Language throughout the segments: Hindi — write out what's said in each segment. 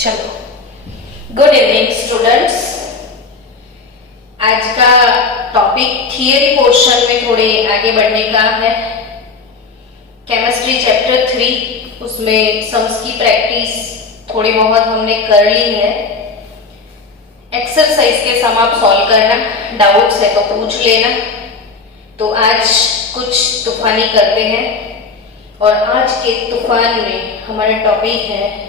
चलो, गुड इवनिंग स्टूडेंट्स। आज का टॉपिक थियरी पोर्शन में थोड़े आगे बढ़ने का है। केमिस्ट्री चैप्टर 3, उसमें सम्स की प्रैक्टिस थोड़ी बहुत हमने कर ली है। एक्सरसाइज के सम आप सॉल्व करना, डाउट्स है तो पूछ लेना। तो आज कुछ तूफानी करते हैं और आज के तूफान में हमारा टॉपिक है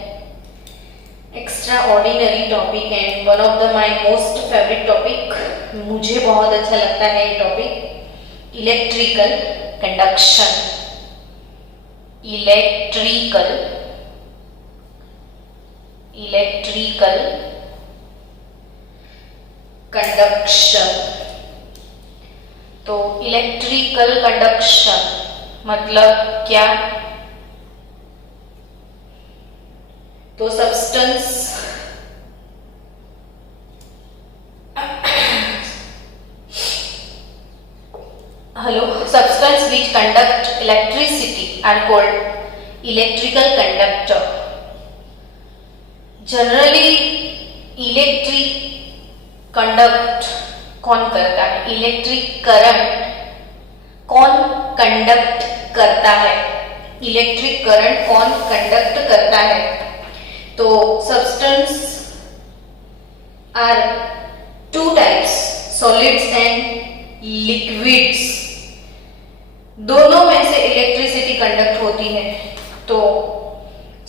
extra ordinary topic and one of the my most favourite topic. मुझे बहुत अच्छा लगता है ये topic, electrical conduction. Electrical conduction. तो इलेक्ट्रिकल कंडक्शन मतलब क्या? तो substance substance which conduct electricity are called electrical conductor. Generally electric conduct कौन करता है? इलेक्ट्रिक करंट कौन कंडक्ट करता है? इलेक्ट्रिक करंट कौन कंडक्ट करता है? तो substance are two types, solids and liquids. दोनों में से इलेक्ट्रिसिटी कंडक्ट होती है। तो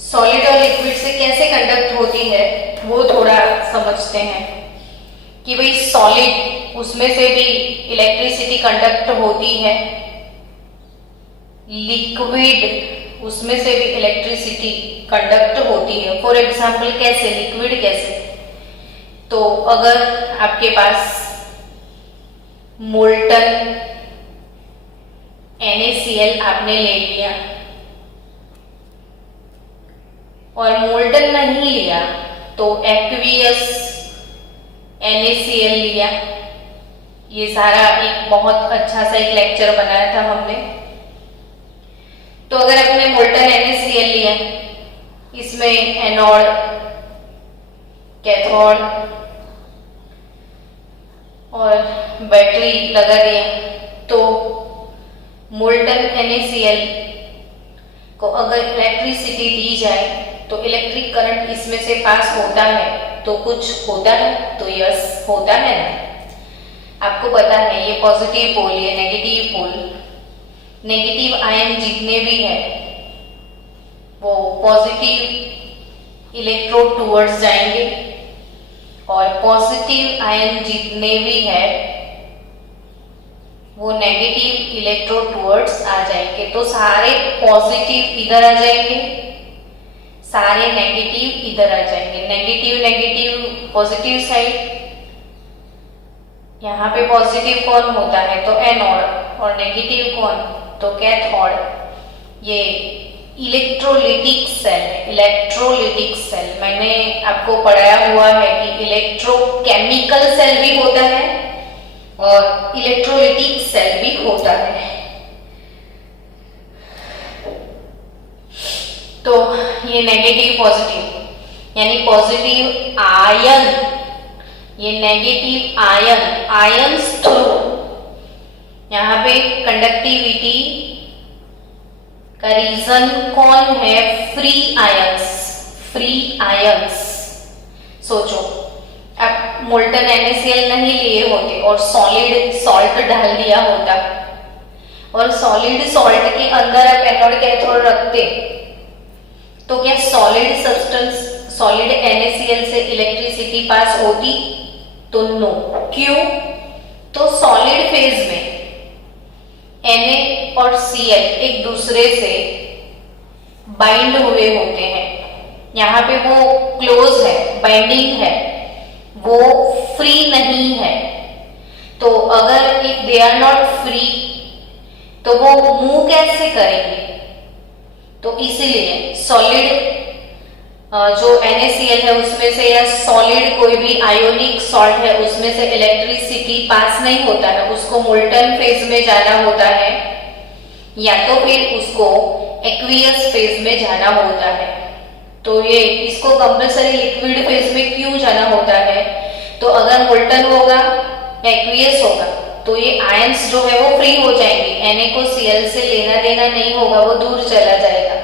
सॉलिड और लिक्विड से कैसे कंडक्ट होती है वो थोड़ा समझते हैं कि भाई सॉलिड, उसमें से भी इलेक्ट्रिसिटी कंडक्ट होती है। लिक्विड, उसमें से भी इलेक्ट्रिसिटी कंडक्ट होती है। फॉर एग्जाम्पल कैसे? लिक्विड कैसे? तो अगर आपके पास मोल्टन NaCl आपने ले लिया और मोल्टन नहीं लिया तो एक्वियस NaCl लिया। ये सारा एक बहुत अच्छा सा एक लेक्चर बनाया था हमने। तो अगर आपने मोल्टन NaCl लिया, इसमें एनोड, कैथोड और बैटरी लगा दिया, तो मोल्टन NaCl को अगर इलेक्ट्रिसिटी दी जाए तो इलेक्ट्रिक करंट इसमें से पास होता है तो कुछ होता है? तो यस, होता है ना। आपको पता है ये पॉजिटिव पोल, ये नेगेटिव पोल। नेगेटिव आयन जितने भी है वो पॉजिटिव इलेक्ट्रोड टुवर्ड्स जाएंगे और पॉजिटिव आयन जितने भी है वो नेगेटिव इलेक्ट्रोड टुवर्ड्स आ जाएंगे। तो सारे पॉजिटिव इधर आ जाएंगे, सारे नेगेटिव इधर आ जाएंगे। नेगेटिव नेगेटिव पॉजिटिव साइड, यहाँ पे पॉजिटिव कौन होता है? तो एनोड, और नेगेटिव कौन? तो कैथोड। ये इलेक्ट्रोलिटिक सेल, इलेक्ट्रोलिटिक सेल मैंने आपको पढ़ाया हुआ है कि इलेक्ट्रोकेमिकल सेल भी होता है और इलेक्ट्रोलिटिक सेल भी होता है। तो ये नेगेटिव पॉजिटिव यानी पॉजिटिव आयन, ये नेगेटिव आयन, आयंस थ्रू यहाँ पे कंडक्टिविटी का रीजन कौन है? Free ions, free ions. सोचो, अब मोल्टन NaCl नहीं लिए होते और सॉलिड सॉल्ट डाल दिया होता और सॉलिड सॉल्ट के अंदर आप एनोड कैथोड रखते, तो क्या सॉलिड सब्सटेंस, सॉलिड NaCl से इलेक्ट्रिसिटी पास होती? तो नो। क्यों? तो सॉलिड फेज में Na और Cl एक दूसरे से बाइंड हुए होते हैं। यहाँ पे वो क्लोज है, बाइंडिंग है, वो फ्री नहीं है। तो अगर if they are not free तो वो मूव कैसे करेंगे? तो इसीलिए सॉलिड जो NaCl है उसमें से या सॉलिड कोई भी आयोनिक सॉल्ट है उसमें से इलेक्ट्रिसिटी पास नहीं होता है, उसको मोल्टन फेज में जाना होता है या तो फिर उसको एक्वियस फेज में जाना होता है। तो ये इसको कंपल्सरी लिक्विड फेज में क्यों जाना होता है? तो अगर मोल्टन होगा, एक्वियस होगा, तो ये आयंस जो है वो फ्री हो जाएंगे, Na को Cl से लेना देना नहीं होगा, वो दूर चला जाएगा।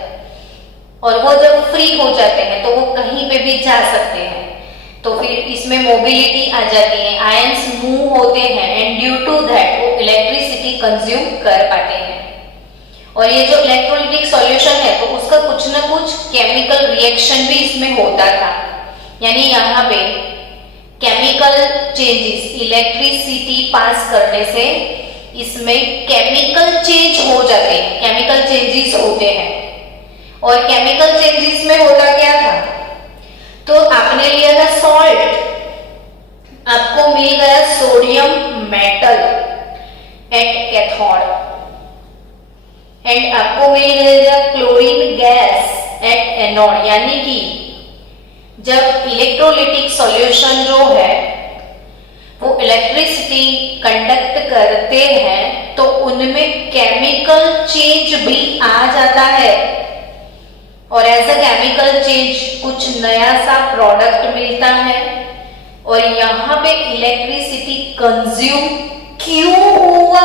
और वो जब फ्री हो जाते हैं तो वो कहीं पे भी जा सकते हैं, तो फिर इसमें मोबिलिटी आ जाती है, आयंस मूव होते हैं एंड ड्यू टू दैट वो इलेक्ट्रिसिटी कंज्यूम कर पाते हैं। और ये जो इलेक्ट्रोलिटिक सॉल्यूशन है तो उसका कुछ ना कुछ केमिकल रिएक्शन भी इसमें होता था, यानी यहाँ पे केमिकल चेंजेस, इलेक्ट्रिसिटी पास करने से इसमें केमिकल चेंज हो जाते हैं, केमिकल चेंजेस होते हैं। और केमिकल चेंजेस में होता क्या था? तो आपने लिया था सॉल्ट, आपको मिल गया sodium metal at cathode, and आपको मिल गया क्लोरीन गैस एट एनोड। यानी कि जब इलेक्ट्रोलिटिक सॉल्यूशन जो है वो इलेक्ट्रिसिटी कंडक्ट करते हैं तो उनमें केमिकल चेंज भी आ जाता है, और एज अ केमिकल चेंज कुछ नया सा प्रोडक्ट मिलता है। और यहाँ पे इलेक्ट्रिसिटी कंज्यूम क्यों हुआ?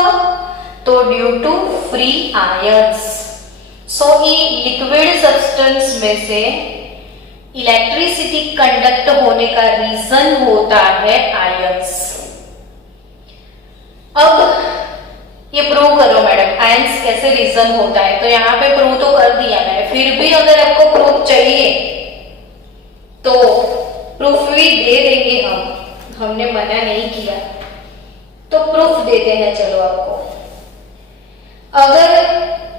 तो ड्यू टू फ्री आयंस। सो ये लिक्विड सब्सटेंस में से इलेक्ट्रिसिटी कंडक्ट होने का रीजन होता है आयंस। अब ये प्रूव करो मैडम, आयंस कैसे रीजन होता है? तो यहाँ पे प्रूव तो कर दिया मैंने, फिर भी अगर आपको प्रूफ चाहिए तो प्रूफ भी दे देंगे हमने मना नहीं किया, तो प्रूफ देते हैं। चलो आपको अगर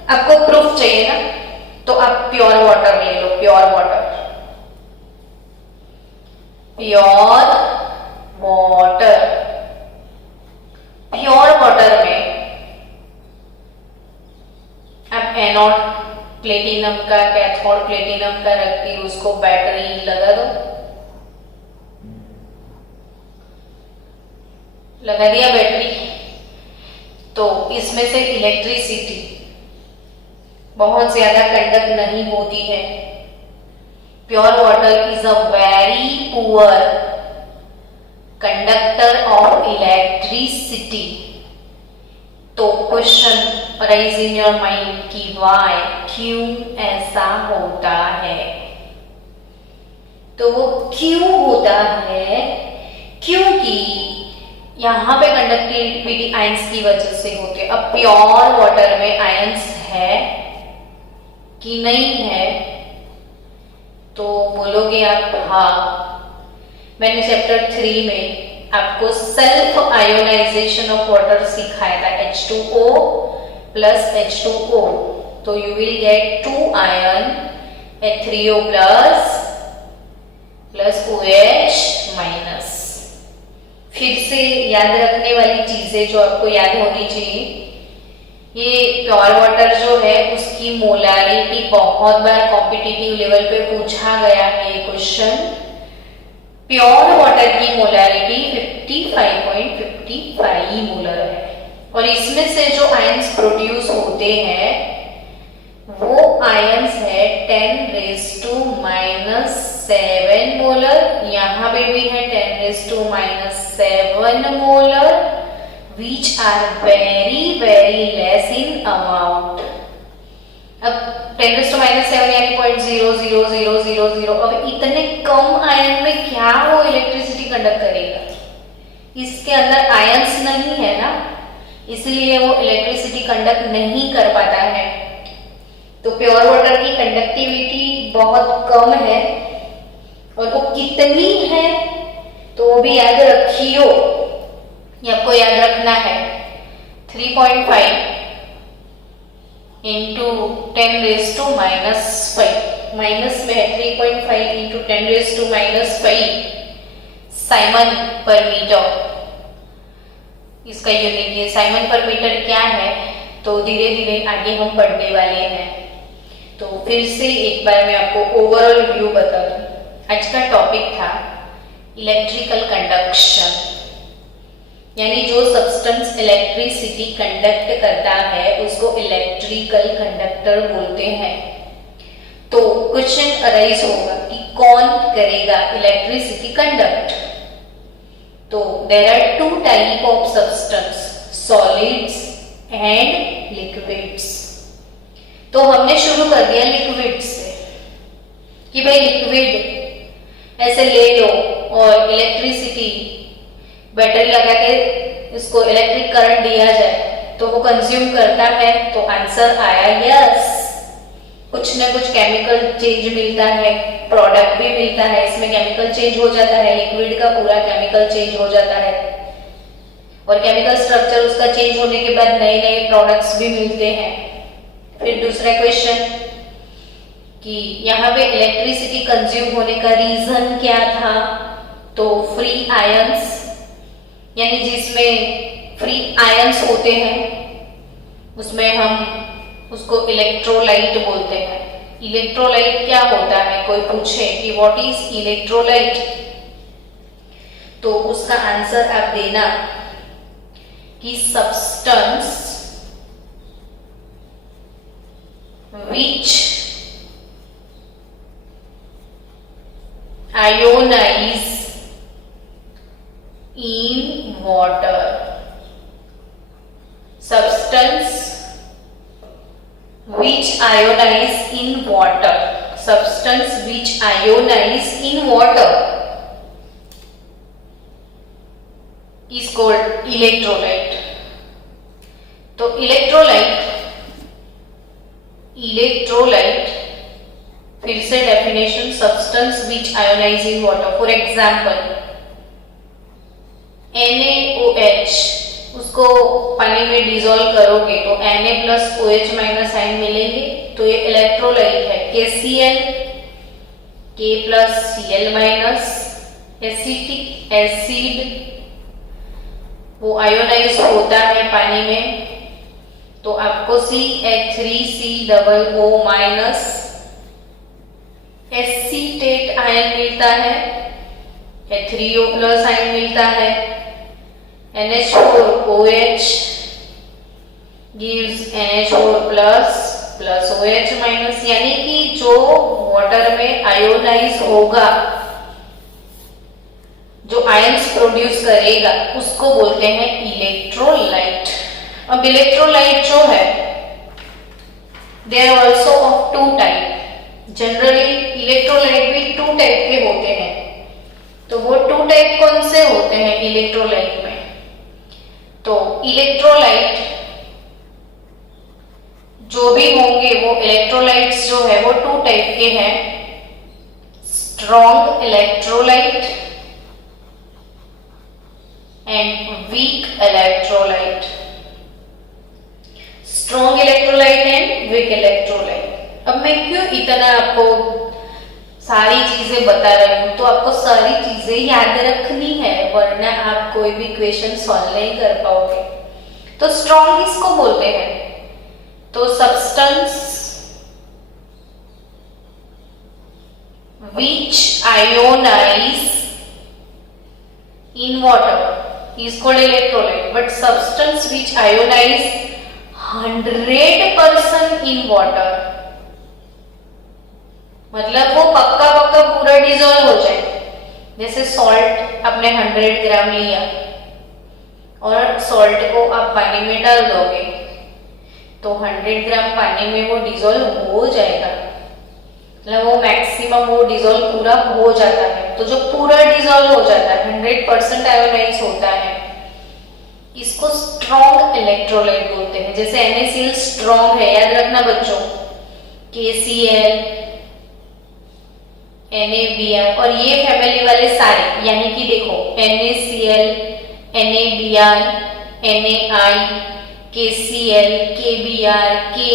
आपको प्रूफ चाहिए ना तो आप प्योर वाटर ले लो, pure water, pure water. Pure water में आप एनोड प्लेटिनम का, कैथोड प्लेटिनम का रख के उसको बैटरी लगा दो, लगा दिया बैटरी, तो इसमें से इलेक्ट्रिसिटी बहुत ज्यादा कंडक्ट नहीं होती है। Pure water is a very poor conductor of electricity. तो question rise in your mind कि वाई, क्यों ऐसा होता है? तो वो क्यों होता है? क्योंकि यहाँ पे कंडक्टिविटी आयंस की वजह से होती है। अब प्योर वाटर में आयंस है कि नहीं है? तो बोलोगे आप हाँ। मैंने चैप्टर 3 में आपको सेल्फ आयोनाइजेशन ऑफ वाटर सिखाया था, H2O प्लस H2O, तो you will get 2 ion H3O plus plus OH minus. फिर से याद रखने वाली चीजें जो आपको याद होनी चाहिए, ये प्योर वाटर जो है उसकी मोलारिटी बहुत बार कॉम्पिटिटिव लेवल पे पूछा गया है ये क्वेश्चन। प्योर वाटर की मोलारिटी 55.55 मोलर है, और इसमें से जो आयंस प्रोड्यूस होते हैं वो आयंस है 10⁻⁻7 मोलर, यहाँ पे भी है 10⁻⁻7 molar, which are very very less in amount। अब 10⁻⁻7 यानी 0.00000, अब इतने कम आयन में क्या वो इलेक्ट्रिसिटी कंडक्ट करेगा? इसके अंदर आयंस नहीं है ना, इसलिए वो इलेक्ट्रिसिटी कंडक्ट नहीं कर पाता है। तो प्योर वाटर की कंडक्टिविटी बहुत कम है, और वो कितनी है तो वो भी याद रखियो, ये आपको याद रखना है। 3.5 इंटू 10⁻⁻5, माइनस में है 3.5 इंटू 10⁻⁻5 साइमन पर मीटर, इसका यूनिट ये साइमन पर मीटर क्या है, तो धीरे धीरे आगे हम पढ़ने वाले हैं। तो फिर से एक बार मैं आपको ओवरऑल व्यू बता दूं। आज का टॉपिक था इलेक्ट्रिकल कंडक्शन, यानी जो सब्सटेंस इलेक्ट्रिसिटी कंडक्ट करता है उसको इलेक्ट्रिकल कंडक्टर बोलते हैं। तो क्वेश्चन अराइज होगा कि कौन करेगा इलेक्ट्रिसिटी कंडक्ट। तो there are two type of substance, solids and liquids. तो हमने शुरू कर दिया लिक्विड से कि भाई लिक्विड ऐसे ले लो और इलेक्ट्रिसिटी बैटरी लगा के इसको इलेक्ट्रिक करंट दिया जाए तो वो कंज्यूम करता है। तो आंसर आया यस। कुछ ना कुछ केमिकल चेंज मिलता है, प्रोडक्ट भी मिलता है, इसमें केमिकल चेंज हो जाता है, लिक्विड का पूरा केमिकल चेंज हो जाता है और केमिकल स्ट्रक्चर उसका चेंज होने के बाद नए नए प्रोडक्ट्स भी मिलते हैं। फिर दूसरा क्वेश्चन कि यहाँ पे इलेक्ट्रिसिटी कंज्यूम होने का रीजन क्या था। तो फ्री आयंस, यानी जिसमें फ्री आयंस होते हैं उसमें हम उसको इलेक्ट्रोलाइट बोलते हैं। इलेक्ट्रोलाइट क्या होता है, कोई पूछे कि व्हाट इज इलेक्ट्रोलाइट, तो उसका आंसर आप देना कि substance which ionize in water, substance which ionize in water, substance which ionize in water is called electrolyte। तो इलेक्ट्रोलाइट फिर से definition, substance which ionize in water. For example NaOH, उसको पानी में डिसॉल्व करोगे तो Na plus OH minus ion मिलेंगे, तो ये इलेक्ट्रोलाइट है। KCl, K plus Cl minus, acetic acid वो आयोनाइज होता है पानी में, तो आपको CH3COO माइनस एसीटेट आयन मिलता है, H3O प्लस आयन मिलता है, NH4OH gives NH4 plus OH minus, यानी कि जो वाटर में आयोनाइज होगा, जो आयंस प्रोड्यूस करेगा उसको बोलते हैं इलेक्ट्रोलाइट। अब इलेक्ट्रोलाइट जो है they are also of two type. Generally electrolyte भी टू टाइप के होते हैं। तो वो टू टाइप कौन से होते हैं इलेक्ट्रोलाइट में? तो इलेक्ट्रोलाइट जो भी होंगे वो इलेक्ट्रोलाइट्स जो है वो टू टाइप के हैं, strong electrolyte and weak electrolyte. Strong electrolyte and weak electrolyte. अब मैं क्यों इतना आपको सारी चीजें बता रही हूं, तो आपको सारी चीजें याद रखनी है, वरना आप कोई भी क्वेश्चन सॉल्व नहीं कर पाओगे। तो स्ट्रॉन्ग किसको बोलते हैं? तो substance which ionize in water is called electrolyte, but substance which ionize 100% in water, मतलब वो पक्का पूरा डिसॉल्व हो जाए। जैसे सॉल्ट आपने 100 ग्राम लिया और सॉल्ट को आप पानी में डाल दोगे तो 100 ग्राम पानी में वो डिसॉल्व हो जाएगा, मतलब वो मैक्सिमम वो डिसॉल्व पूरा हो जाता है। तो जो पूरा डिसॉल्व हो जाता है 100% आयोनाइज होता है, इसको स्ट्रॉन्ग इलेक्ट्रोलाइट बोलते हैं। जैसे NaCl स्ट्रॉन्ग है, याद रखना बच्चों, KCl, NaBr और ये फैमिली वाले सारे, यानी कि देखो NaCl, NaBr, NaI, KCl, KBr, Ki,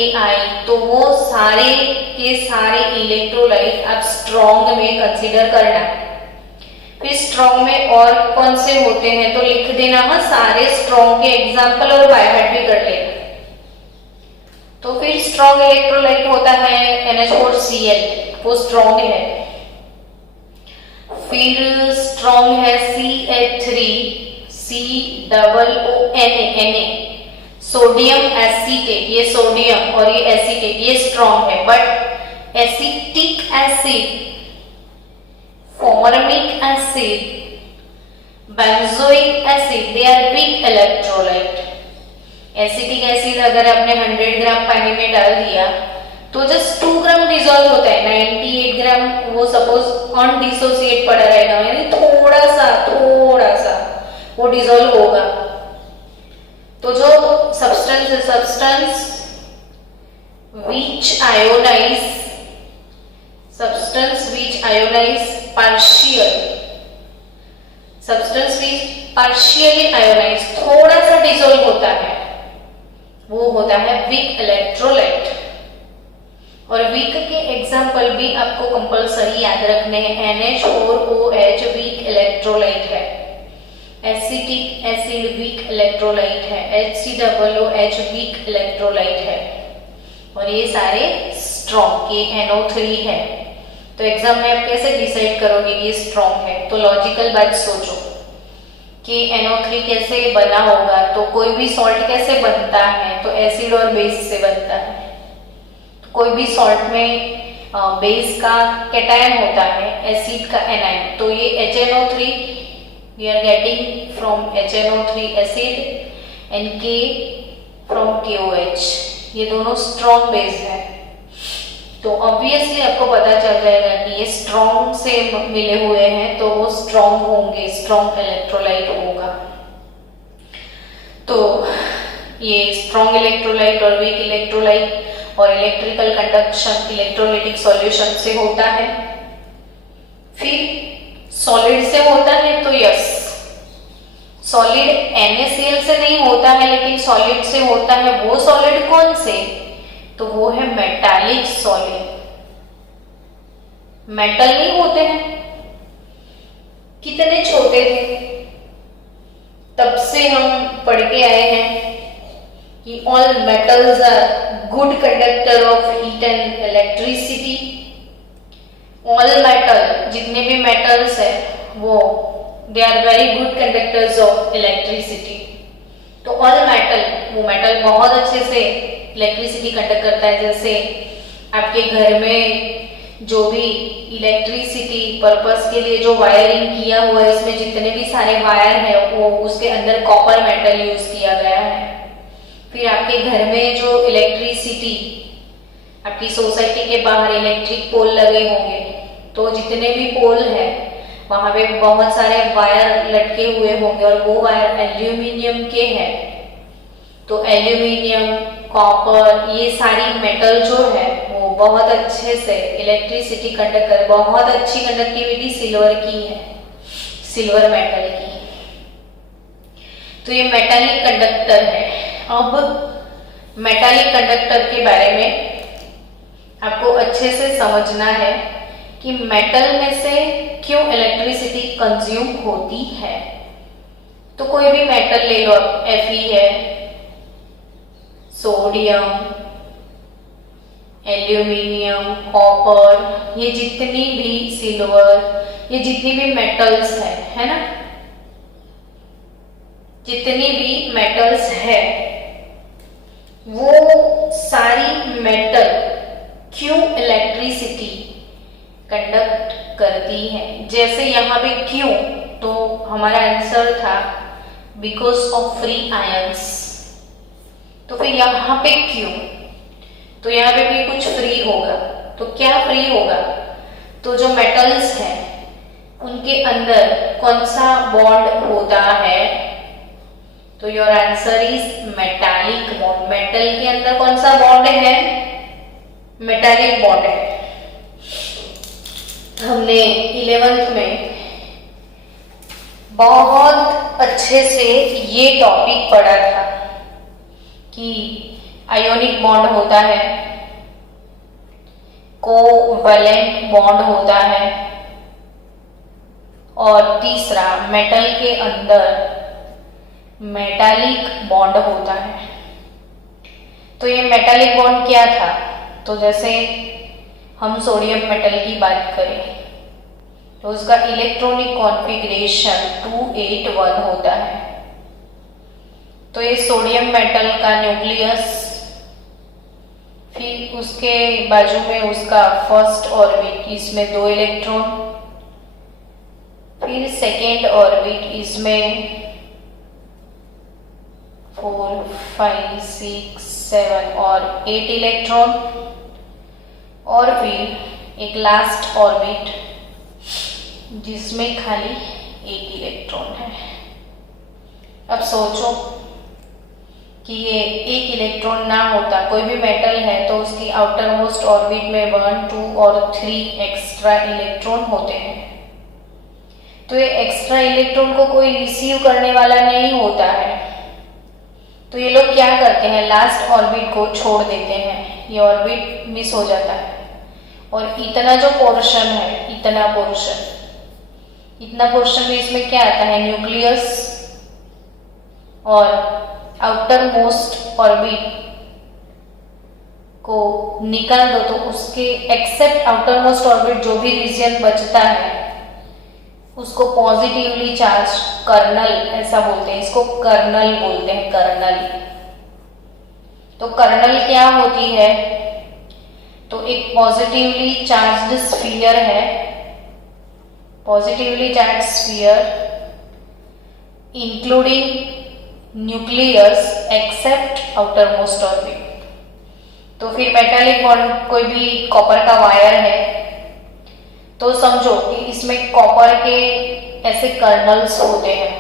तो वो सारे के सारे इलेक्ट्रोलाइट आप स्ट्रॉन्ग में कंसीडर करना। फिर स्ट्रॉन्ग में और कौन से होते हैं तो लिख देना, हाँ सारे स्ट्रॉन्ग के एग्जांपल और बाय हार्ट भी कर लेना। तो फिर स्ट्रॉन्ग इलेक्ट्रोलाइट होता है NH4Cl, वो स्ट्रॉन्ग है। फिर स्ट्रॉन्ग है CH3COONA, सोडियम एसीटेट, ये सोडियम और ये एसीटेट, ये स्ट्रॉन्ग है। But acetic acid, formic acid, benzoic acid, they are weak electrolyte. Acetic acid अगर आपने 100 ग्राम पानी में डाल दिया तो जस्ट 2 ग्राम डिसॉल्व होता है, 98 ग्राम वो सपोज अनडिसोसिएट पड़ा रहेगा, यानी थोड़ा सा वो डिसॉल्व होगा। तो जो सब्सटेंस है, substance which ionize partially ionize, थोड़ा सा डिसॉल्व होता है, वो होता है वीक इलेक्ट्रोलाइट। और वीक के एग्जाम्पल भी आपको कंपलसरी याद रखने हैं। NH4OH वीक इलेक्ट्रोलाइट है, एसिटिक एसिड वीक इलेक्ट्रोलाइट है, HCOOH वीक इलेक्ट्रोलाइट है, और ये सारे स्ट्रॉन्ग, KNO3 है। तो एग्जाम में आप कैसे डिसाइड करोगे कि ये स्ट्रॉन्ग है? तो लॉजिकल बात सोचो कि NO3 कैसे बना होगा, तो कोई भी सॉल्ट कैसे बनता है, तो एसिड और बेस से बनता है। तो कोई भी सॉल्ट में बेस का कैटायन होता है, एसिड का एनायन, तो ये HNO3 we are getting from HNO3 acid and K from KOH, ये दोनों स्ट्रॉन्ग बेस है। तो ऑब्वियसली आपको पता चल जाएगा कि ये स्ट्रॉन्ग से मिले हुए हैं, तो वो स्ट्रॉन्ग होंगे, स्ट्रॉन्ग इलेक्ट्रोलाइट होगा। तो ये स्ट्रॉन्ग इलेक्ट्रोलाइट और वीक इलेक्ट्रोलाइट और इलेक्ट्रिकल कंडक्शन इलेक्ट्रोलाइटिक सॉल्यूशन से होता है। फिर सॉलिड से होता है, तो यस, सॉलिड NaCl से नहीं होता है, लेकिन सॉलिड से होता है। वो सॉलिड कौन से? तो वो है मेटालिक सॉलिड। मेटल नहीं होते हैं, कितने छोटे थे, तब से हम पढ़ के आए हैं कि all metals are good conductor of heat and electricity. All metal, जितने भी मेटल्स है वो they are very good conductors of electricity. तो ऑल मेटल, वो मेटल बहुत अच्छे से इलेक्ट्रिसिटी कंडक्ट करता है। जैसे आपके घर में जो भी इलेक्ट्रिसिटी पर्पस के लिए जो वायरिंग किया हुआ है, इसमें जितने भी सारे वायर है वो उसके अंदर कॉपर मेटल यूज किया गया है। फिर आपके घर में जो इलेक्ट्रिसिटी, आपकी सोसाइटी के बाहर इलेक्ट्रिक पोल लगे होंगे, तो जितने भी पोल है वहां पे बहुत सारे वायर लटके हुए होंगे, और वो वायर एल्यूमिनियम के हैं। तो एल्यूमिनियम, कॉपर, ये सारी मेटल जो है वो बहुत अच्छे से इलेक्ट्रिसिटी कंडक्ट कर, बहुत अच्छी कंडक्टिविटी सिल्वर की है, सिल्वर मेटल की। तो ये मेटालिक कंडक्टर है। अब मेटालिक कंडक्टर के बारे में आपको अच्छे से समझना है कि मेटल में से क्यों इलेक्ट्रिसिटी कंज्यूम होती है। तो कोई भी मेटल ले लो, Fe है, सोडियम, एल्यूमिनियम, कॉपर, ये जितनी भी सिल्वर, ये जितनी भी मेटल्स है ना, जितनी भी मेटल्स है, वो सारी मेटल क्यों इलेक्ट्रिसिटी कंडक्ट करती है। जैसे यहाँ पे क्यों, तो हमारा आंसर था बिकॉज ऑफ फ्री आयंस। तो फिर यहाँ पे क्यों, तो यहाँ पे भी कुछ फ्री होगा। तो क्या फ्री होगा, तो जो मेटल्स हैं उनके अंदर कौन सा बॉन्ड होता है, तो your answer is metallic bond. Metal के अंदर कौन सा बॉन्ड है, मेटालिक बॉन्ड है। हमने 11th में बहुत अच्छे से ये टॉपिक पढ़ा था कि आयोनिक बॉन्ड होता है, कोवैलेंट बॉन्ड होता है, और तीसरा मेटल के अंदर मेटालिक बॉन्ड होता है। तो ये मेटालिक बॉन्ड क्या था, तो जैसे हम सोडियम मेटल की बात करें तो उसका इलेक्ट्रॉनिक कॉन्फ़िगरेशन 281 होता है। तो ये सोडियम मेटल का न्यूक्लियस, फिर उसके बाजू में उसका फर्स्ट ऑर्बिट, इसमें 2 इलेक्ट्रॉन, फिर सेकेंड ऑर्बिट, इसमें 4, 5, 6, 7 और 8 इलेक्ट्रॉन, और फिर एक लास्ट ऑर्बिट जिसमें खाली 1 इलेक्ट्रॉन है। अब सोचो कि ये 1 इलेक्ट्रॉन ना होता, कोई भी मेटल है तो उसकी आउटर मोस्ट ऑर्बिट में 1, 2 और 3 एक्स्ट्रा इलेक्ट्रॉन होते हैं। तो ये एक्स्ट्रा इलेक्ट्रॉन को कोई रिसीव करने वाला नहीं होता है, तो ये लोग क्या करते हैं, लास्ट ऑर्बिट को छोड़ देते हैं, ये ऑर्बिट मिस हो जाता है। और इतना जो पोर्शन है, इतना पोर्शन में इसमें क्या आता है, न्यूक्लियस और आउटर मोस्ट ऑर्बिट को निकाल दो तो उसके एक्सेप्ट आउटर मोस्ट ऑर्बिट जो भी रीजन बचता है उसको पॉजिटिवली चार्ज कर्नल ऐसा बोलते हैं, इसको कर्नल बोलते हैं, कर्नल। तो कर्नल क्या होती है, तो एक पॉजिटिवली चार्ज्ड स्फीयर है, positively charge sphere including nucleus except outermost orbit. तो फिर मेटालिक बॉन्ड, कोई भी कॉपर का वायर है तो समझो कि इसमें कॉपर के ऐसे कर्नल्स होते हैं,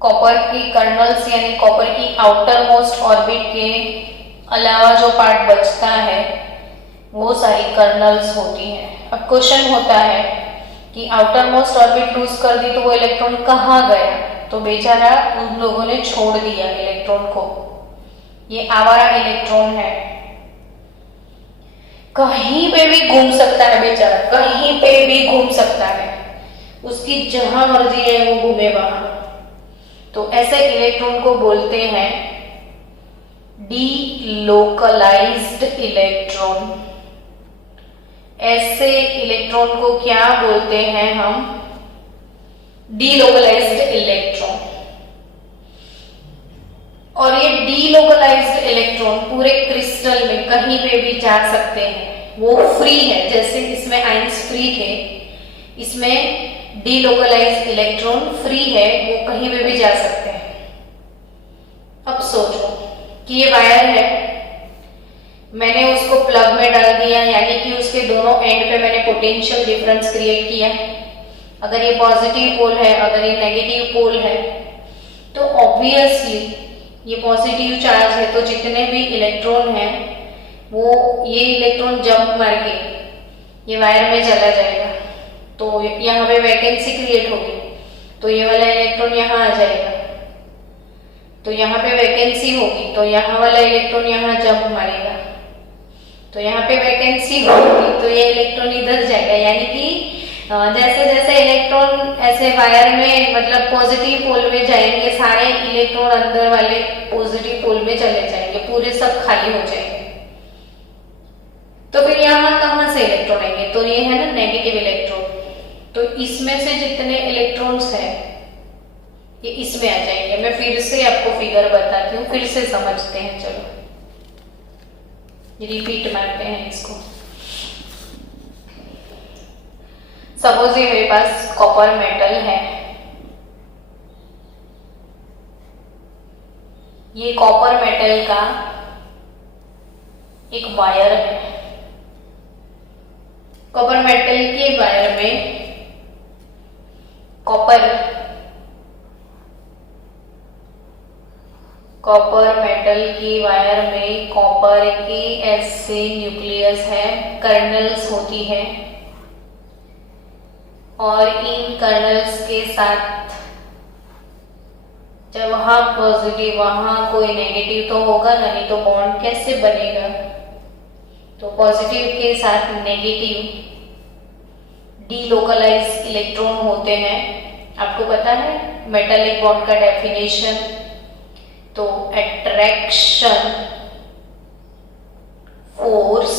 कॉपर की कर्नल्स यानी कॉपर की आउटर मोस्ट ऑर्बिट के अलावा जो पार्ट बचता है वो सारी कर्नल्स होती हैं। अब क्वेश्चन होता है कि आउटर मोस्ट ऑर्बिट लूज कर दी तो वो इलेक्ट्रॉन कहाँ गया, तो बेचारा उन लोगों ने छोड़ दिया इलेक्ट्रॉन को, ये आवारा इलेक्ट्रॉन है, कहीं पे भी घूम सकता है बेचारा, कहीं पे भी घूम सकता है, उसकी जहां मर्जी है वो घूमे वहां। तो ऐसे इलेक्ट्रॉन को बोलते हैं डीलोकलाइज्ड इलेक्ट्रॉन। ऐसे इलेक्ट्रॉन को क्या बोलते हैं हम, डीलोकलाइज्ड इलेक्ट्रॉन। और ये डीलोकलाइज्ड इलेक्ट्रॉन पूरे क्रिस्टल में कहीं पे भी जा सकते हैं, वो फ्री है, जैसे इसमें आयंस फ्री थे, इसमें डीलोकलाइज्ड इलेक्ट्रॉन फ्री है, वो कहीं पे भी जा सकते हैं। अब सोचो कि ये वायर है, मैंने उसको प्लग में डाल दिया, यानी कि उसके दोनों एंड पे मैंने पोटेंशियल डिफरेंस क्रिएट किया। अगर ये पॉजिटिव पोल है, अगर ये नेगेटिव पोल है, तो ऑब्वियसली ये पॉजिटिव चार्ज है तो जितने भी इलेक्ट्रॉन हैं वो ये इलेक्ट्रॉन जंप मार के ये वायर में चला जाएगा, तो यहाँ पे वैकेंसी क्रिएट होगी, तो ये वाला इलेक्ट्रॉन यहाँ आ जाएगा, तो यहाँ पे वैकेंसी होगी, तो यहाँ वाला इलेक्ट्रॉन यहाँ जंप मारेगा, तो यहाँ पे वैकेंसी होगी, तो ये इलेक्ट्रॉन इधर जाएगा। यानी कि जैसे जैसे इलेक्ट्रॉन ऐसे वायर में मतलब पॉजिटिव पोल में जाएंगे, सारे इलेक्ट्रॉन अंदर वाले पॉजिटिव पोल में चले जाएंगे, पूरे सब खाली हो जाएंगे। तो फिर यहाँ कहाँ से इलेक्ट्रॉन आएंगे, तो ये है ना नेगेटिव इलेक्ट्रॉन, तो इसमें से जितने इलेक्ट्रॉन्स हैं ये इसमें आ जाएंगे। मैं फिर से आपको फिगर बताती हूँ, फिर से समझते हैं, चलो रिपीट मारते हैं इसको। सपोज ये मेरे पास कॉपर मेटल है, ये कॉपर मेटल का एक वायर है, कॉपर मेटल के वायर में कॉपर मेटल की वायर में कॉपर के ऐसे न्यूक्लियस है, कर्नल्स होती है, और इन कर्नल्स के साथ जब वहां पॉजिटिव वहां कोई नेगेटिव तो होगा नहीं, तो बॉन्ड कैसे बनेगा, तो पॉजिटिव के साथ नेगेटिव डीलोकलाइज्ड इलेक्ट्रॉन होते हैं। आपको पता है मेटालिक बॉन्ड का डेफिनेशन, तो attraction force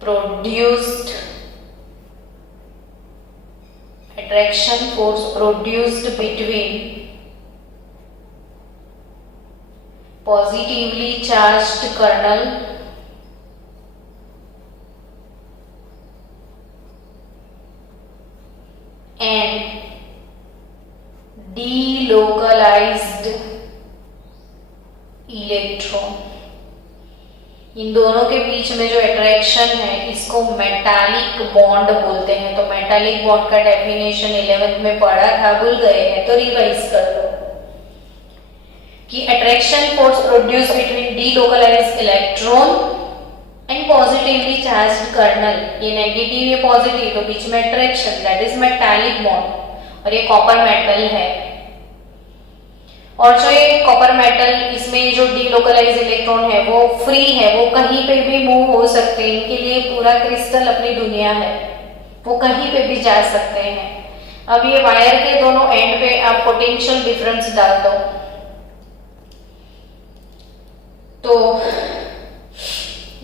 produced between positively charged kernel and delocalized electron. इन दोनों के बीच में जो अट्रैक्शन है इसको मेटालिक बॉन्ड बोलते हैं। तो मेटालिक बॉन्ड का डेफिनेशन 11th में पढ़ा था, भूल गए हैं तो रिवाइज कर लो कि attraction force produce between delocalized electron and positively charged kernel. ये नेगेटिव ये पॉजिटिव, तो बीच में attraction, that is metallic bond. और ये कॉपर मेटल है। और जो ये कॉपर मेटल, इसमें जो डीलोकलाइज इलेक्ट्रॉन है वो फ्री है, वो कहीं पे भी मूव हो सकते हैं। इनके लिए पूरा क्रिस्टल अपनी दुनिया है, वो कहीं पे भी जा सकते हैं। अब ये वायर के दोनों एंड पे आप पोटेंशियल डिफरेंस डाल दो, तो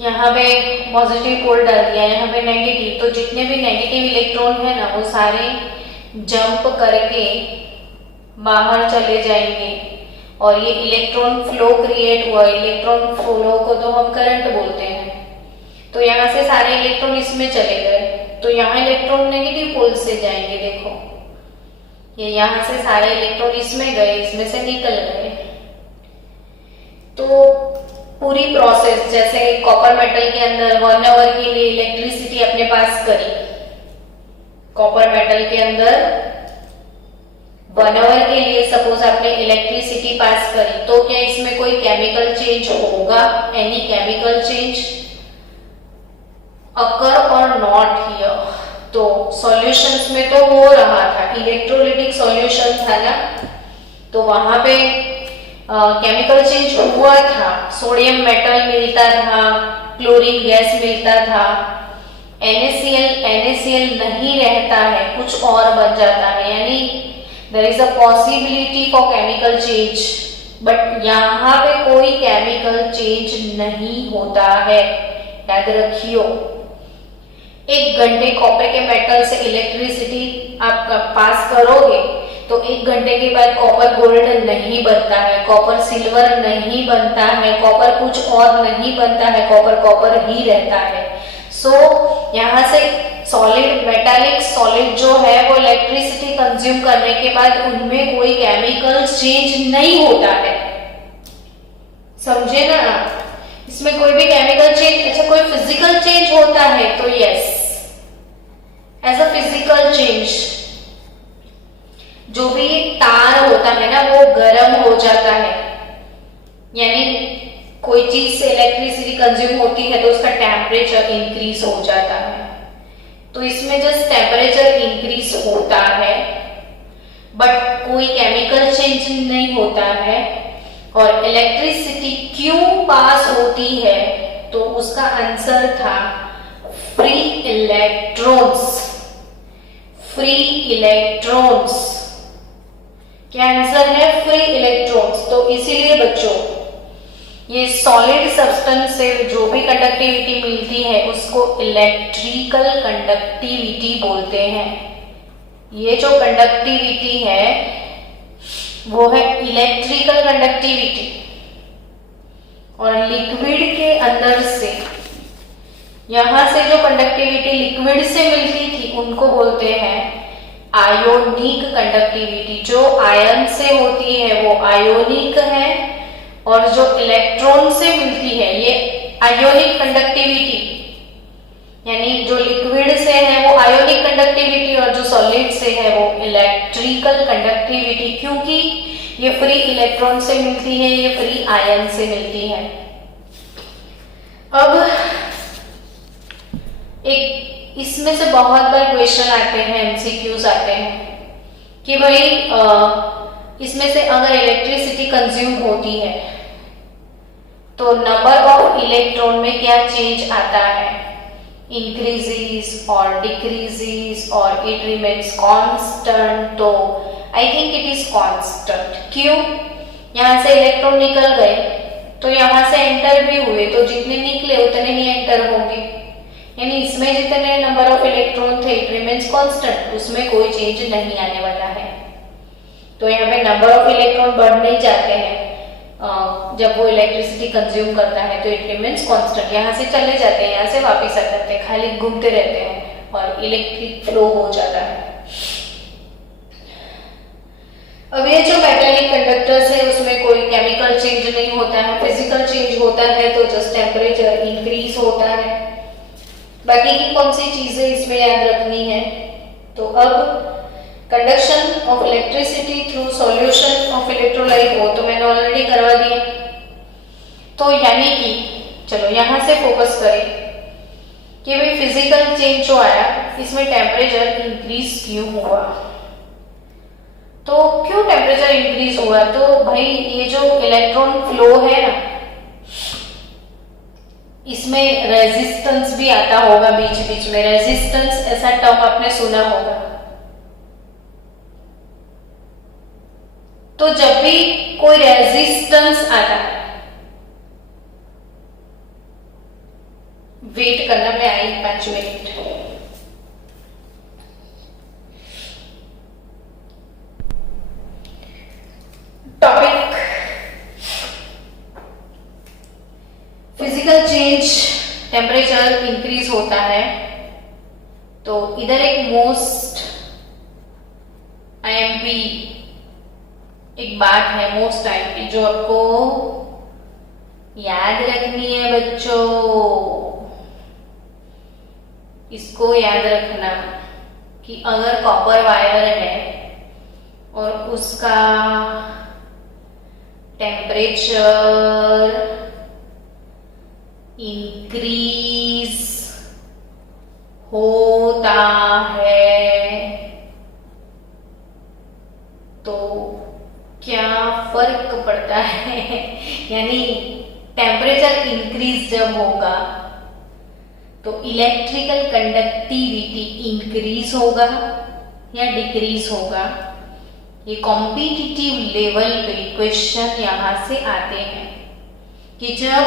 यहाँ पे पॉजिटिव पोल डाल दिया, यहाँ पे नेगेटिव। तो जितने भी नेगेटिव इलेक्ट्रॉन है ना वो सारे जंप करके बाहर चले जाएंगे और ये इलेक्ट्रॉन फ्लो क्रिएट हुआ। इलेक्ट्रॉन फ्लो को तो हम करंट बोलते हैं। तो यहाँ से सारे इलेक्ट्रॉन इसमें चले गए, तो यहाँ इलेक्ट्रॉन नेगेटिव पोल से जाएंगे। देखो ये यहाँ से सारे इलेक्ट्रॉन इसमें गए, इसमें से निकल गए। तो पूरी प्रोसेस, जैसे कॉपर मेटल के अंदर 1 आवर के लिए इलेक्ट्रिसिटी अपने पास करी, कॉपर मेटल के अंदर 1 आवर के लिए सपोज आपने इलेक्ट्रिसिटी पास करी, तो क्या इसमें कोई केमिकल चेंज होगा? एनी केमिकल चेंज अकर और नॉट हियर? तो सॉल्यूशंस में तो हो रहा था, इलेक्ट्रोलिटिक सॉल्यूशन था ना, तो वहां पे केमिकल चेंज हुआ था। सोडियम मेटल मिलता था, क्लोरीन गैस मिलता था, NaCl नहीं रहता है, कुछ और बन जाता है, यानी there is a possibility for chemical change. But यहाँ पे कोई केमिकल चेंज नहीं होता है, याद रखियो। 1 घंटे कॉपर के मेटल से इलेक्ट्रिसिटी आप पास करोगे तो 1 घंटे के बाद कॉपर गोल्ड नहीं बनता है, कॉपर सिल्वर नहीं बनता है, कॉपर कुछ और नहीं बनता है, कॉपर कॉपर ही रहता है। सो यहाँ से सॉलिड, मेटालिक सॉलिड जो है वो इलेक्ट्रिसिटी कंज्यूम करने के बाद उनमें कोई केमिकल चेंज नहीं होता है, समझे ना आप? इसमें कोई भी केमिकल चेंज, अच्छा कोई फिजिकल चेंज होता है तो yes, as a physical change जो भी तार होता है ना वो गर्म हो जाता है, यानी कोई चीज से इलेक्ट्रिसिटी कंज्यूम होती है तो उसका टेम्परेचर इंक्रीज हो जाता है। तो इसमें जस्ट टेम्परेचर इंक्रीज होता है बट कोई केमिकल चेंज नहीं होता है। और इलेक्ट्रिसिटी क्यों पास होती है तो उसका आंसर था फ्री इलेक्ट्रॉन्स। फ्री इलेक्ट्रॉन्स, क्या आंसर है? Free electrons. तो इसीलिए बच्चों ये सॉलिड सब्सटेंस से जो भी कंडक्टिविटी मिलती है उसको इलेक्ट्रिकल कंडक्टिविटी बोलते हैं। ये जो कंडक्टिविटी है वो है इलेक्ट्रिकल कंडक्टिविटी। और लिक्विड के अंदर से, यहां से जो कंडक्टिविटी लिक्विड से मिलती थी उनको बोलते हैं आयोनिक कंडक्टिविटी। जो आयन से होती है वो आयोनिक है और जो इलेक्ट्रॉन से मिलती है ये आयोनिक कंडक्टिविटी, यानी जो लिक्विड से है वो आयोनिक कंडक्टिविटी और जो सॉलिड से है वो इलेक्ट्रिकल कंडक्टिविटी, क्योंकि ये फ्री इलेक्ट्रॉन से मिलती है, ये फ्री आयन से मिलती है। अब एक इसमें से बहुत बार क्वेश्चन आते हैं, एमसीक्यूज आते हैं कि भाई इसमें से अगर इलेक्ट्रिसिटी कंज्यूम होती है तो नंबर ऑफ इलेक्ट्रॉन में क्या चेंज आता है? इंक्रीजेस और डिक्रीजेस और इट रिमेन्स कांस्टेंट? तो I think it is constant. क्यों? यहाँ से इलेक्ट्रॉन निकल गए तो यहाँ से एंटर भी हुए, तो जितने निकले उतने ही एंटर होंगे, यानी इसमें जितने नंबर ऑफ इलेक्ट्रॉन थे इट रिमेन्स कांस्टेंट, उसमें कोई चेंज नहीं आने वाला है। तो यहाँ पे नंबर ऑफ इलेक्ट्रॉन बढ़ नहीं जाते हैं, जब वो इलेक्ट्रिसिटी कंज्यूम करता है तो इट रिमेन्स कांस्टेंट, यहाँ से चले जाते हैं, यहाँ से वापस आ जाते हैं, खाली घूमते रहते हैं और इलेक्ट्रिक फ्लो हो जाता है। अब ये जो मेटालिक कंडक्टर्स है उसमें कोई केमिकल चेंज नहीं होता है, फिजिकल चेंज होता है तो जस्ट टेम्परेचर इंक्रीज होता है। बाकी की कौन सी चीजें इसमें याद रखनी है, तो अब conduction of electricity through solution of electrolyte हो तो मैंने ऑलरेडी करवा दिया। तो यानी कि चलो यहां से फोकस करें कि भाई फिजिकल चेंज जो आया इसमें टेम्परेचर इंक्रीज क्यों हुआ। तो क्यों टेम्परेचर इंक्रीज हुआ, तो भाई ये जो इलेक्ट्रॉन फ्लो है ना इसमें रेजिस्टेंस भी आता होगा बीच बीच में, रेजिस्टेंस ऐसा टर्म आपने सुना होगा। तो जब भी कोई रेजिस्टेंस आता है, वेट करना, मैं आई 5 minute. Topic physical change, temperature increase होता है। तो इधर एक मोस्ट आईएमपी एक बात है, मोस्ट आईएमपी जो आपको याद रखनी है बच्चों, इसको याद रखना कि अगर कॉपर वायर है और उसका टेम्परेचर इंक्रीज होता है तो क्या फर्क पड़ता है, यानी टेम्परेचर इंक्रीज जब होगा तो इलेक्ट्रिकल कंडक्टिविटी इंक्रीज होगा या डिक्रीज होगा। ये कॉम्पिटिटिव लेवल पे क्वेश्चन यहां से आते हैं कि जब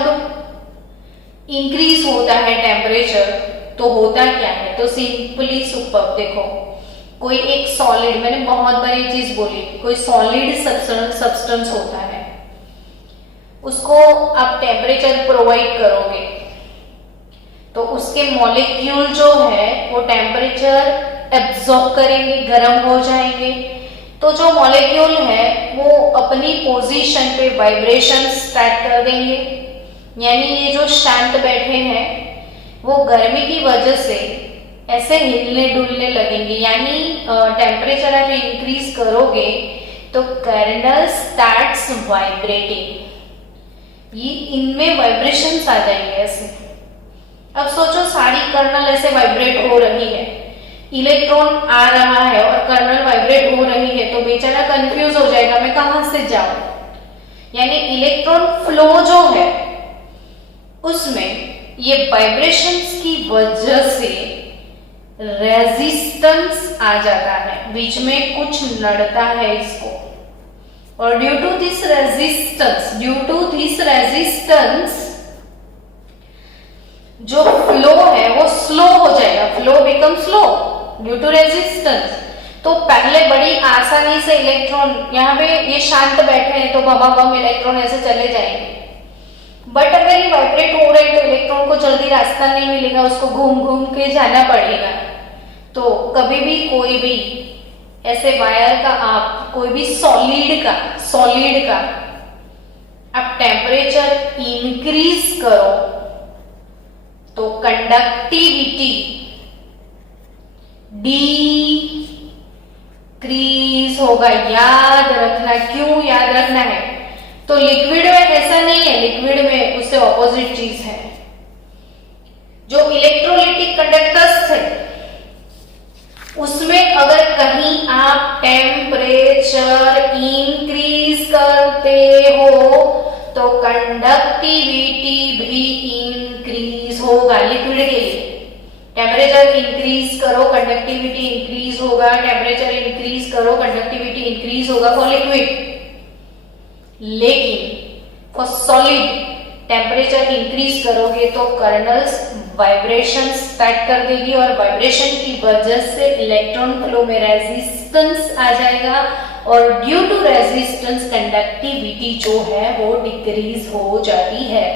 इंक्रीज होता है टेम्परेचर तो होता क्या है। तो सिंपली सुपर देखो, कोई एक सॉलिड, मैंने बहुत बार ये चीज बोली, कोई सॉलिड सब्सटेंस होता है, उसको आप टेम्परेचर प्रोवाइड करोगे तो उसके मॉलिक्यूल जो है वो टेम्परेचर एब्जॉर्ब करेंगे, गर्म हो जाएंगे। तो जो मॉलिक्यूल है वो अपनी पोजीशन पे वाइब्रेशन स्टार्ट कर देंगे, यानी ये जो शांत बैठे हैं वो गर्मी की वजह से ऐसे हिलने डुलने लगेंगे, यानी टेम्परेचर आप इंक्रीज करोगे तो कर्नल स्टार्ट्स वाइब्रेटिंग, ये इनमें वाइब्रेशंस आ जाएंगे ऐसे। अब सोचो सारी कर्नल ऐसे वाइब्रेट हो रही है, इलेक्ट्रॉन आ रहा है और कर्नल वाइब्रेट हो रही है तो बेचारा कंफ्यूज हो जाएगा, मैं कहां से जाऊं। यानी इलेक्ट्रॉन फ्लो जो है उसमें ये वाइब्रेशंस की वजह से रेजिस्टेंस आ जाता है, बीच में कुछ लड़ता है इसको, और ड्यू टू दिस रेजिस्टेंस जो फ्लो है वो स्लो हो जाएगा, flow become slow due to resistance. तो पहले बड़ी आसानी से इलेक्ट्रॉन, यहाँ पे ये शांत बैठे हैं तो बम इलेक्ट्रॉन ऐसे चले जाएंगे, बट अगर ये वाइब्रेट हो रहे हैं तो इलेक्ट्रॉन को जल्दी रास्ता नहीं मिलेगा, उसको घूम घूम के जाना पड़ेगा। तो कभी भी कोई भी ऐसे वायर का आप कोई भी सॉलिड का आप टेम्परेचर इंक्रीज करो तो कंडक्टिविटी डिक्रीज होगा। याद रखना, क्यों याद रखना है, तो लिक्विड में ऐसा नहीं है, लिक्विड में उससे ऑपोजिट चीज है। जो इलेक्ट्रोलाइटिक कंडक्टर्स थे उसमें अगर कहीं आप टेम्परेचर इंक्रीज करते हो तो कंडक्टिविटी भी इंक्रीज होगा। लिक्विड के लिए टेम्परेचर इंक्रीज करो कंडक्टिविटी इंक्रीज होगा, टेम्परेचर इंक्रीज करो कंडक्टिविटी इंक्रीज होगा फॉर लिक्विड। लेकिन फॉर सॉलिड टेम्परेचर इंक्रीज करोगे तो कर्नल्स वाइब्रेशन स्टार्ट कर देगी और वाइब्रेशन की वजह से इलेक्ट्रॉन फ्लो में रेजिस्टेंस आ जाएगा और ड्यू टू रेजिस्टेंस कंडक्टिविटी जो है वो डिक्रीज हो जाती है।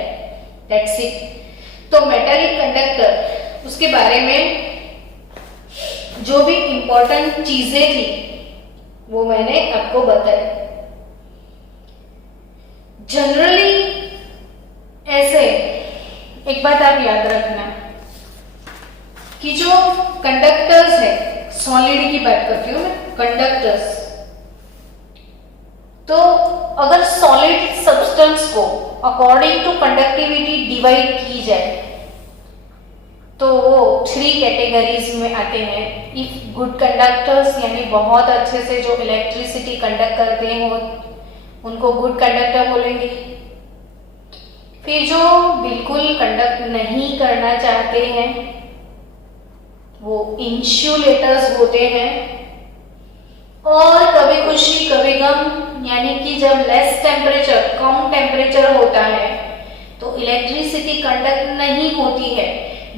That's it. तो मेटालिक कंडक्टर उसके बारे में जो भी इंपॉर्टेंट चीजें थी वो मैंने आपको बताई। जनरली ऐसे एक बात आप याद रखना कि जो कंडक्टर्स है, सॉलिड की बात करती हूँ मैं, कंडक्टर्स, तो अगर सॉलिड सब्सटेंस को अकॉर्डिंग टू कंडक्टिविटी डिवाइड की जाए तो वो 3 कैटेगरीज में आते हैं। इफ गुड कंडक्टर्स यानी बहुत अच्छे से जो इलेक्ट्रिसिटी कंडक्ट करते हैं उनको गुड कंडक्टर बोलेंगे। फिर जो बिल्कुल कंडक्ट नहीं करना चाहते हैं वो इंसुलेटर्स होते हैं। और कभी खुशी कभी गम यानी कि जब लेस टेम्परेचर, कम टेम्परेचर होता है तो इलेक्ट्रिसिटी कंडक्ट नहीं होती है,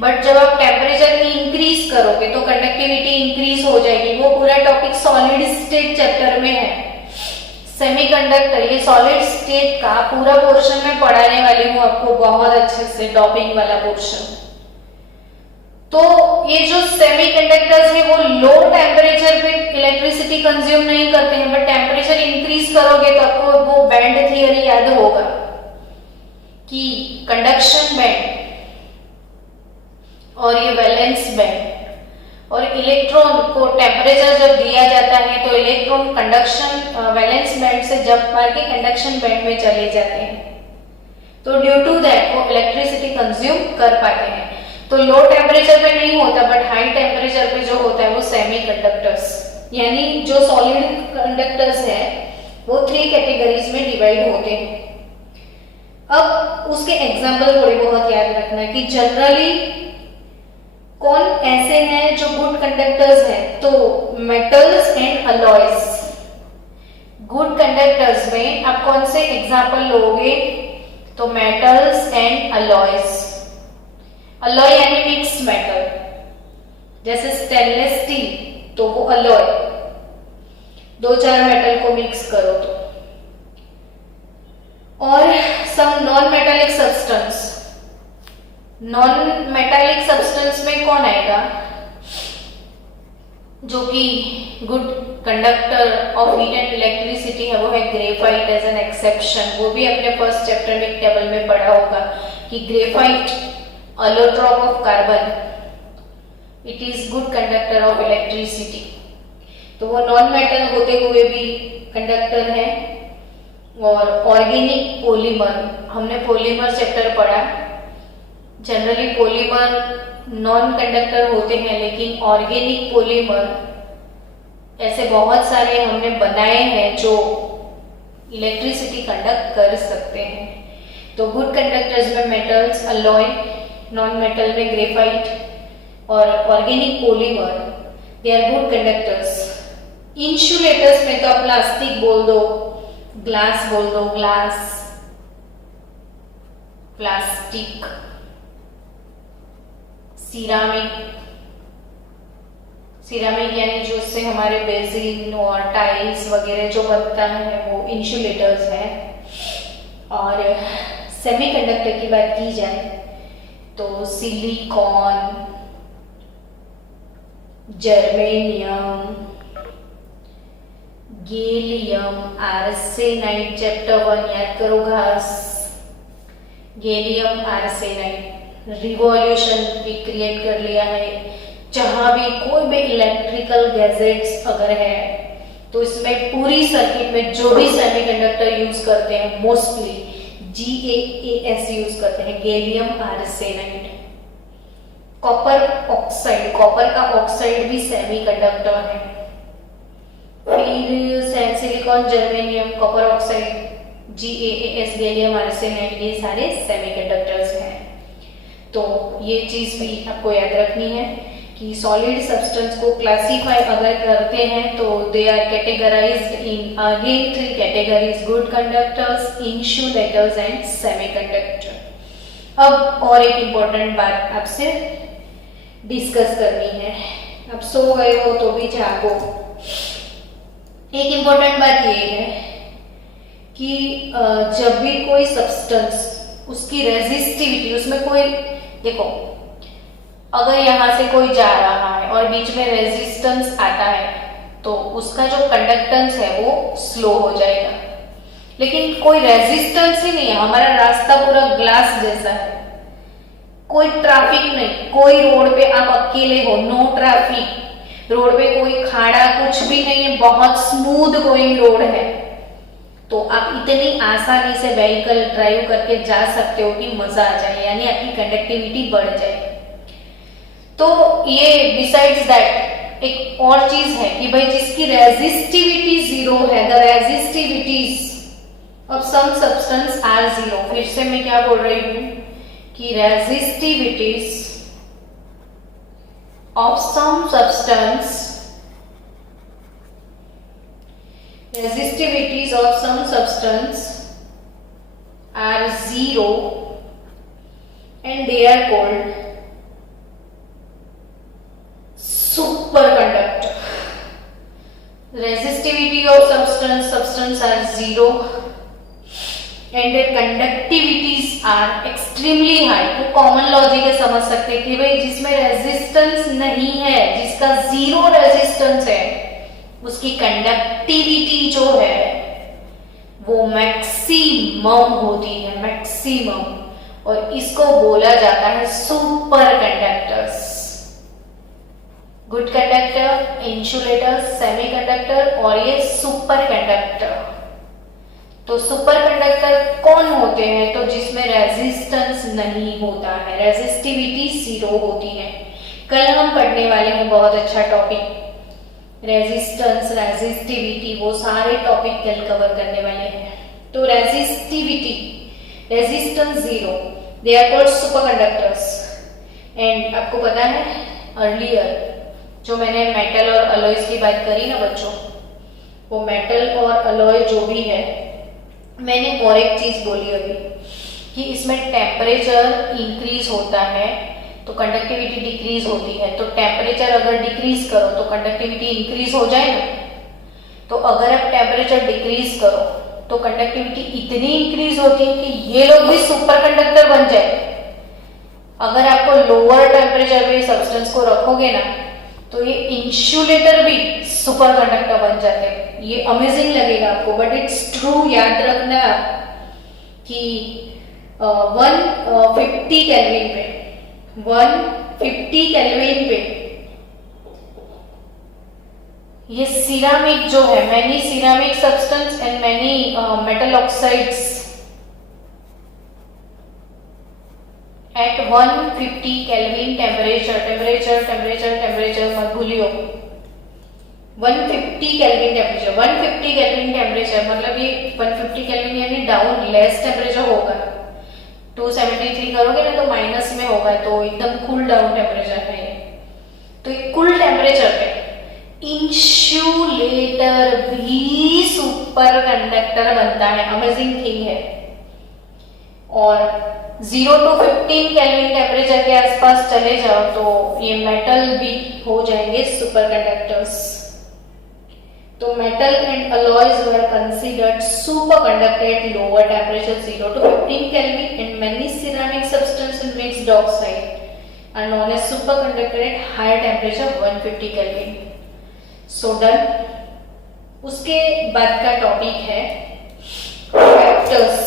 बट जब आप टेम्परेचर इंक्रीज करोगे तो कंडक्टिविटी इंक्रीज हो जाएगी। वो पूरा टॉपिक सॉलिड स्टेट चैप्टर में है। सेमीकंडक्टर, ये सॉलिड स्टेट का पूरा पोर्शन में पढ़ाने वाली हूँ आपको बहुत अच्छे से, डॉपिंग वाला पोर्शन। तो ये जो सेमीकंडक्टर्स है वो लो टेम्परेचर पे इलेक्ट्रिसिटी कंज्यूम नहीं करते हैं, बट टेम्परेचर इंक्रीज करोगे तो आपको वो बैंड थियरी याद होगा कि कंडक्शन बैंड और ये वैलेंस बैंड, और इलेक्ट्रॉन को टेम्परेचर जब दिया जाता है तो इलेक्ट्रॉन कंडक्शन वैलेंस बैंड से जंप मार के कंडक्शन बैंड में चले जाते हैं। तो ड्यू टू दैट वो इलेक्ट्रिसिटी कंज्यूम कर पाते हैं। तो लो टेम्परेचर पे नहीं होता, बट हाई टेम्परेचर पे जो होता है वो सेमी कंडक्टर्स, यानी जो सॉलिड कंडक्टर्स है वो 3 कैटेगरीज में डिवाइड होते हैं। अब उसके एग्जाम्पल थोड़े बहुत याद रखना कि जनरली कौन ऐसे हैं जो गुड कंडक्टर्स हैं। तो metals and alloys. Good conductors में आप कौन से एग्जाम्पल लोगे? तो मेटल्स एंड अलॉयज। अलॉय यानी मिक्स मेटल, जैसे स्टेनलेस स्टील तो वो अलॉय, 2-4 मेटल को मिक्स करो तो। और some non metallic substance. Non metallic substance में कौन आएगा? जो कि good conductor of heat and electricity है वो है ग्रेफाइट एज एन एक्सेप्शन। वो भी अपने फर्स्ट चैप्टर में टेबल में पढ़ा होगा कि graphite allotrope of carbon, it is good conductor of electricity। तो वो नॉन मेटल होते हुए भी कंडक्टर है। और ऑर्गेनिक पॉलीमर, हमने पॉलीमर चैप्टर पढ़ा। जनरली पॉलीमर नॉन कंडक्टर होते हैं, लेकिन ऑर्गेनिक पॉलीमर ऐसे बहुत सारे हमने बनाए हैं जो इलेक्ट्रिसिटी कंडक्ट कर सकते हैं। तो गुड कंडक्टर्स में मेटल्स, अलॉय, नॉन मेटल में ग्रेफाइट और organic polymer, they are good conductors. Insulators में तो आप प्लास्टिक बोल दो, ग्लास बोल दो, ग्लास, प्लास्टिक, सिरामिक। सिरामिक यानी जो उससे हमारे बेसिन और टाइल्स वगैरह जो बनता है वो इंसुलेटर्स है। और सेमीकंडक्टर की बात की जाए तो silicon, germanium, gallium, arsenide, chapter 1 याद करो घास। गैलियम आर्सेनाइड रिवॉल्यूशन भी क्रिएट कर लिया है। जहां भी कोई भी इलेक्ट्रिकल गैजेट्स अगर है तो इसमें पूरी सर्किट में जो भी सेमीकंडक्टर यूज करते हैं मोस्टली GaAs यूज करते हैं, gallium arsenide. Copper oxide, copper का ऑक्साइड भी सेमीकंडक्टर है। फिर silicon, germanium, copper oxide, GaAs, gallium arsenide, ये सारे सेमीकंडक्टर्स हैं। तो ये चीज भी आपको याद रखनी है कि सॉलिड सब्सटेंस को क्लासिफाई अगर करते हैं तो they are categorized in again 3 categories, good conductors, insulators and semiconductor. अब और एक इम्पोर्टेंट बात आपसे डिस्कस करनी है। अब सो गए हो तो भी जागो। एक इम्पोर्टेंट बात ये है कि जब भी कोई सब्सटेंस उसकी रेजिस्टिविटी, उसमें कोई, देखो अगर यहां से कोई जा रहा है और बीच में रेजिस्टेंस आता है तो उसका जो कंडक्टेंस है वो स्लो हो जाएगा। लेकिन कोई रेजिस्टेंस ही नहीं है, हमारा रास्ता पूरा ग्लास जैसा है, कोई ट्रैफिक नहीं, कोई रोड पे आप अकेले हो, नो ट्रैफिक, रोड पे कोई खाड़ा कुछ भी नहीं है, बहुत स्मूथ गोइंग रोड है, तो आप इतनी आसानी से व्हीकल ड्राइव करके जा सकते हो कि मजा आ जाए, यानी आपकी कंडक्टिविटी बढ़ जाए। तो ये बिसाइड्स दैट एक और चीज है कि भाई जिसकी रेजिस्टिविटी जीरो है, the resistivities of some substance are zero. फिर से मैं क्या बोल रही हूं कि resistivities of some substance, resistitivities of some substance are zero and they are called superconductor. Resistivity of substance are zero and their conductivities are extremely high. तो कॉमन लॉजिक है, समझ सकते हैं कि भाई जिसमें रेजिस्टेंस नहीं है, जिसका जीरो रेजिस्टेंस है, उसकी कंडक्टिविटी जो है वो मैक्सिमम होती है, मैक्सिमम, और इसको बोला जाता है super conductors. Good conductor, insulator, semiconductor और ये सुपर कंडक्टर। तो सुपर कंडक्टर कौन होते हैं? तो जिसमें रेजिस्टेंस नहीं होता है, रेजिस्टिविटी जीरो होती है। कल हम पढ़ने वाले हैं बहुत अच्छा टॉपिक, रेजिस्टेंस, रेजिस्टिविटी, वो सारे टॉपिक कल कवर करने वाले हैं। तो resistivity, resistance zero, they are called superconductors. And आपको पता है अर्लियर जो मैंने मेटल और अलॉयज की बात करी ना बच्चों, वो मेटल और अलॉय जो भी है, मैंने और एक चीज बोली अभी कि इसमें टेम्परेचर इंक्रीज होता है तो कंडक्टिविटी डिक्रीज होती है। तो टेम्परेचर अगर डिक्रीज करो तो कंडक्टिविटी इंक्रीज हो जाए ना। तो अगर आप टेम्परेचर डिक्रीज करो तो कंडक्टिविटी इतनी इंक्रीज होती है कि ये लोग भी सुपर कंडक्टर बन जाए। अगर आपको लोअर टेम्परेचर पे सब्सटेंस को रखोगे ना तो ये इंसुलेटर भी सुपर कंडक्टर बन जाते हैं। ये अमेजिंग लगेगा आपको, बट इट्स ट्रू। याद रखना कि 150 केल्विन पे 150 केल्विन पे ये सिरामिक जो है, many ceramic substance and many metal oxides at 150 kelvin temperature मत भूलियो, 150 केल्विन टेम्परेचर, 150 केल्विन टेम्परेचर मतलब ये 150 केल्विन यानी डाउन लेस टेम्परेचर होगा। 273 करोगे ना तो माइनस में होगा, तो एकदम कूल डाउन टेम्परेचर है ये। तो ये कूल टेम्परेचर पे इंसुलेटर भी सुपर कंडक्टर बनता है, अमेजिंग थिंग है। और 0 to 15 केल्विन टेम्परेचर के आसपास चले जाओ तो ये मेटल भी हो जाएंगे सुपर कंडक्टर्स। तो metal and alloys were considered superconductor at lower temperature 0 to 15 Kelvin, and many ceramic substances and mixed oxide are known as superconductor at higher temperature 150 Kelvin. So done. उसके बाद का टॉपिक है फैक्टर्स।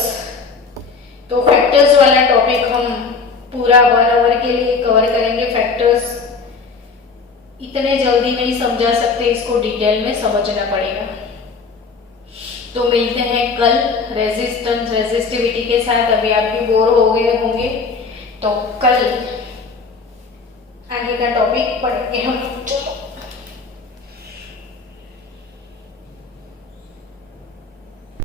तो फैक्टर्स वाला टॉपिक हम पूरा 1 आवर के लिए कवर करेंगे। फैक्टर्स इतने जल्दी नहीं समझा सकते, इसको डिटेल में समझना पड़ेगा। तो मिलते हैं कल रेजिस्टेंस, रेजिस्टिविटी के साथ। अभी आप भी बोर हो गए होंगे तो कल आगे का टॉपिक पढ़ेंगे हम।